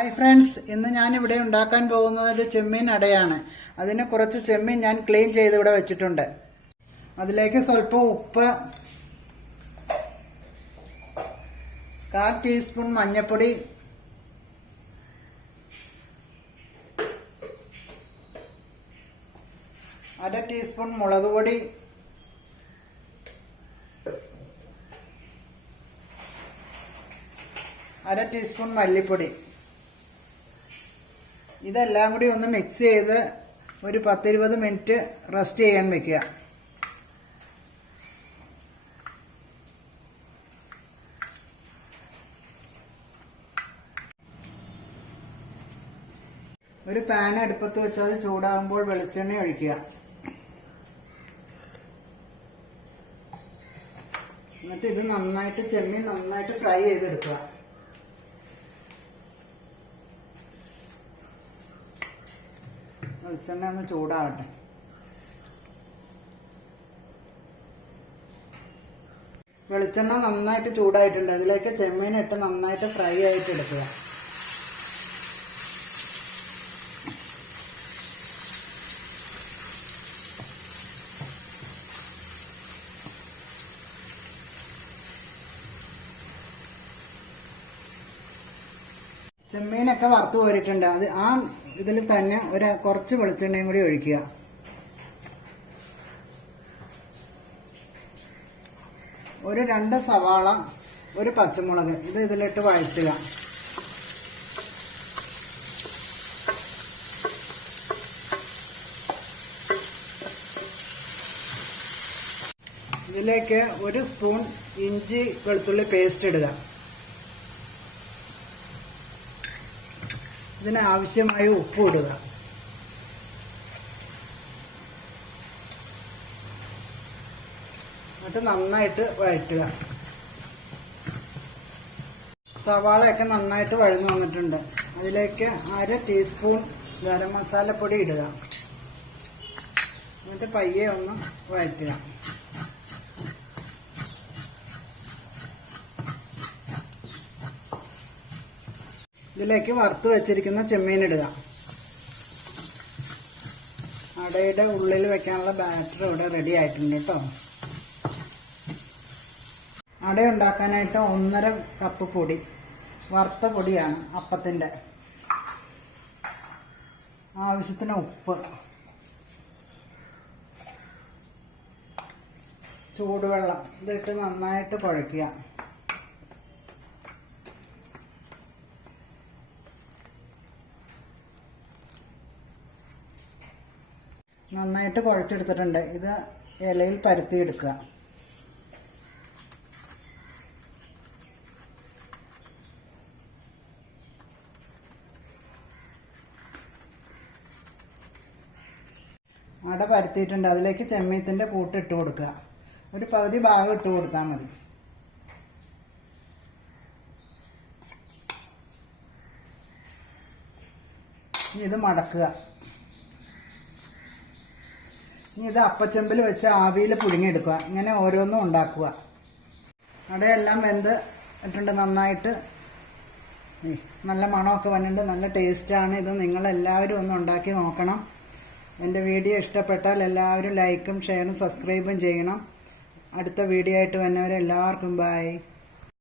Hi friends, ഇന്ന് ഞാൻ ഇവിടെ ഉണ്ടാക്കാൻ പോകുന്നത് ഒരു ചെമ്മീൻ അടയാണ്. അതിന് കുറച്ച് ചെമ്മീൻ ഞാൻ ക്ലീൻ ചെയ്ത് ഇവിടെ വെച്ചിട്ടുണ്ട്. അതിലേക്ക് സ്വല്പം ഉപ്പ്, 1/4 ടീസ്പൂൺ മഞ്ഞൾപ്പൊടി, അര ടീസ്പൂൺ മുളക് പൊടി, അര ടീസ്പൂൺ മല്ലിപ്പൊടി. ഇതെല്ലാം കൂടി ഒന്ന് മിക്സ് ചെയ്ത് ഒരു 10-20 മിനിറ്റ് റെസ്റ്റ് ചെയ്യാൻ വെക്കുക. ഒരു പാൻ അടുപ്പത്ത് വെച്ച് അത് ചൂടാകുമ്പോൾ വെളിച്ചെണ്ണ ഒഴിക്കുക. എന്നിട്ട് ഇത് നന്നായിട്ട് ചെമ്മീൻ നന്നായിട്ട് ഫ്രൈ ചെയ്തെടുക്കുക. വെളിച്ചെണ്ണ ഒന്ന് ചൂടാവട്ടെ. വെളിച്ചെണ്ണ നന്നായിട്ട് ചൂടായിട്ടുണ്ട്. അതിലേക്ക് ചെമ്മീൻ ഇട്ട് നന്നായിട്ട് ഫ്രൈ ആയിട്ട് എടുക്കുക. ചെമ്മീനൊക്കെ വറുത്ത് കോരിയിട്ടുണ്ട്. അത് ആ ഇതിൽ തന്നെ കുറച്ച് വെളിച്ചെണ്ണയും കൂടി ഒഴിക്കുക. ഒരു 2 സവാള, ഒരു പച്ചമുളക് ഇത് ഇതിലിട്ട് വഴറ്റുക. ഇതിലേക്ക് 1 സ്പൂൺ ഇഞ്ചി വെളുത്തുള്ളി പേസ്റ്റ് ഇടുക. ഇതിന് ആവശ്യമായ ഉപ്പ് ഇടുക. എന്നിട്ട് നന്നായിട്ട് വഴറ്റുക. സവാളയൊക്കെ നന്നായിട്ട് വഴന്നു വന്നിട്ടുണ്ട്. അതിലേക്ക് അര ടീസ്പൂൺ ഗരം മസാലപ്പൊടി ഇടുക. എന്നിട്ട് പയ്യെ ഒന്ന് വഴറ്റുക. ഇതിലേക്ക് വറുത്ത് വെച്ചിരിക്കുന്ന ചെമ്മീൻ ഇടുക. അടയുടെ ഉള്ളിൽ വെക്കാനുള്ള ബാറ്റർ ഇവിടെ റെഡി ആയിട്ടുണ്ട് കേട്ടോ. അട ഉണ്ടാക്കാനായിട്ട് 1.5 കപ്പ് പൊടി, വറുത്ത പൊടിയാണ് അപ്പത്തിൻ്റെ. ആവശ്യത്തിന് ഉപ്പ്, ചൂടുവെള്ളം ഇതിട്ട് നന്നായിട്ട് കുഴയ്ക്കുക. നന്നായിട്ട് കുഴച്ചെടുത്തിട്ടുണ്ട്. ഇത് ഇലയിൽ പരത്തിയെടുക്കുക. അട പരത്തിയിട്ടുണ്ട്. അതിലേക്ക് ചെമ്മീത്തിൻ്റെ കൂട്ട് ഇട്ട് കൊടുക്കുക. ഒരു പകുതി ഭാഗം ഇട്ട് കൊടുത്താൽ മതി. ഇത് മടക്കുക. ഇനി ഇത് അപ്പച്ചെമ്പിൽ വെച്ച് ആവിയിൽ പുഴുങ്ങിയെടുക്കുക. ഇങ്ങനെ ഓരോന്നും ഉണ്ടാക്കുക. അടയെല്ലാം വെന്ത് ഇട്ടുണ്ട് നന്നായിട്ട്. നല്ല മണമൊക്കെ വന്നിട്ടുണ്ട്. നല്ല ടേസ്റ്റാണ്. ഇത് നിങ്ങളെല്ലാവരും ഒന്ന് ഉണ്ടാക്കി നോക്കണം. എൻ്റെ വീഡിയോ ഇഷ്ടപ്പെട്ടാൽ എല്ലാവരും ലൈക്കും ഷെയറും സബ്സ്ക്രൈബും ചെയ്യണം. അടുത്ത വീഡിയോ ആയിട്ട് വന്നവരെല്ലാവർക്കും ബൈ.